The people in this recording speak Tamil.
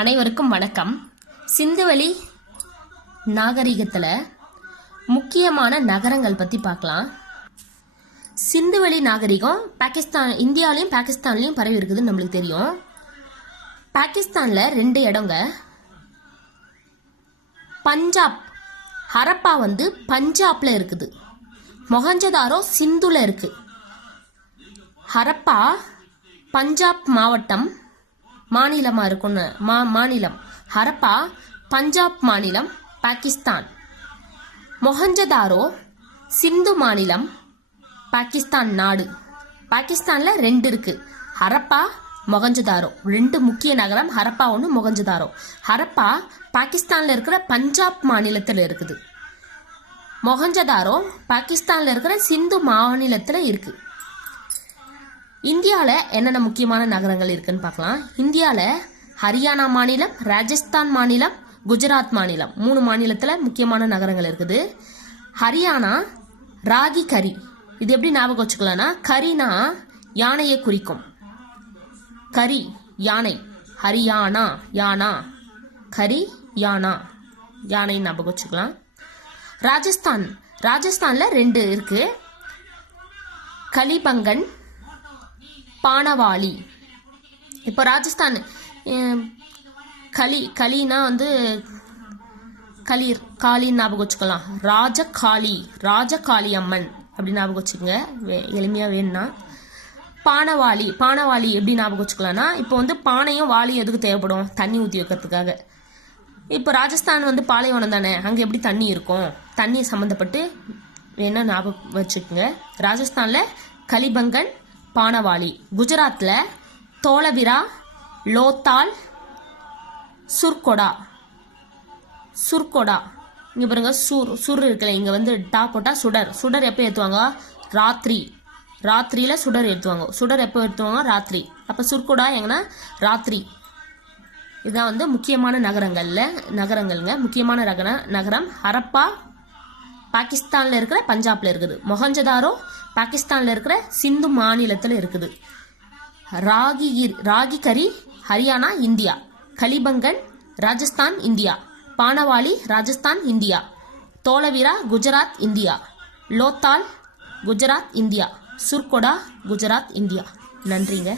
அனைவருக்கும் வணக்கம். சிந்துவெளி நாகரிகத்தில் முக்கியமான நகரங்கள் பற்றி பார்க்கலாம். சிந்துவெளி நாகரிகம் இந்தியாவிலையும் பாகிஸ்தான்லையும் பரவி இருக்குதுன்னு நம்மளுக்கு தெரியும். பாகிஸ்தானில் 2 இடங்க. பஞ்சாப், ஹரப்பா பஞ்சாப்ல இருக்குது. மொஹஞ்சதாரோ சிந்துல இருக்கு. ஹரப்பா பஞ்சாப் மாநிலமாக இருக்குன்னு மாநிலம். ஹரப்பா பஞ்சாப் மாநிலம், பாகிஸ்தான். மொஹஞ்சதாரோ சிந்து மாநிலம், பாகிஸ்தான் நாடு. பாகிஸ்தானில் 2 இருக்கு, ஹரப்பா, மொஹஞ்சதாரோ. 2 முக்கிய நகரம், ஹரப்பா ஒன்று, மொஹஞ்சதாரோ. ஹரப்பா பாகிஸ்தானில் இருக்கிற பஞ்சாப் மாநிலத்தில் இருக்குது. மொஹஞ்சதாரோ பாகிஸ்தானில் இருக்கிற சிந்து மாநிலத்தில் இருக்குது. இந்தியாவில் என்னென்ன முக்கியமான நகரங்கள் இருக்குன்னு பார்க்கலாம். இந்தியாவில் ஹரியானா மாநிலம், ராஜஸ்தான் மாநிலம், குஜராத் மாநிலம், 3 மாநிலத்தில் முக்கியமான நகரங்கள் இருக்குது. ஹரியானா ராகி கரி. இது எப்படி ஞாபகம் வச்சுக்கலாம்னா, கரினா யானையை குறிக்கும். கரி யானை. ஹரியானா யானா, கரி யானா, யானை ஞாபகம் வச்சுக்கலாம். ராஜஸ்தானில் 2 இருக்கு, கலிபங்கன், பானவாலி. இப்போ ராஜஸ்தான் கலினா காளின்னு ஞாபகம் வச்சுக்கலாம். ராஜகாளி அம்மன் அப்படி ஞாபகம் வச்சுக்கோங்க, எளிமையாக வேணும்னா. பானவாலி எப்படி ஞாபகம் வச்சுக்கலாம்னா, இப்போ பானையும் வாளியும் எதுக்கு தேவைப்படும்? தண்ணி ஊற்றி வைக்கிறதுக்காக. இப்போ ராஜஸ்தான் பாலைவனம் தானே, அங்கே எப்படி தண்ணி இருக்கும்? தண்ணி சம்மந்தப்பட்டு வேணா ஞாபகம் வச்சுக்கோங்க. ராஜஸ்தானில் கலிபங்கன், பானவாலி. குஜராத்தில் தோலவிரா, லோத்தால், சுர்கோடா. இங்கே பாருங்க, சுர் இருக்குல்ல, இங்கே டா போட்டால் சுடர் எப்போ ஏற்றுவாங்க? ராத்திரியில் சுடர் ஏற்றுவாங்க. சுடர் எப்போ ஏற்றுவாங்க? ராத்திரி. அப்போ சுர்கோடா எங்கன்னா ராத்திரி. இதுதான் முக்கியமான நகரங்கள்ங்க. முக்கியமான நகரம் ஹரப்பா பாகிஸ்தானில் இருக்கிற பஞ்சாப்ல இருக்குது. மொஹஞ்சதாரோ பாகிஸ்தானில் இருக்கிற சிந்து மாநிலத்தில் இருக்குது. Rakhigarhi Haryana India. Kalibangan Rajasthan India. Banawali Rajasthan India. Dholavira Gujarat India. Lothal Gujarat India. Surkotada Gujarat India. நன்றிங்க.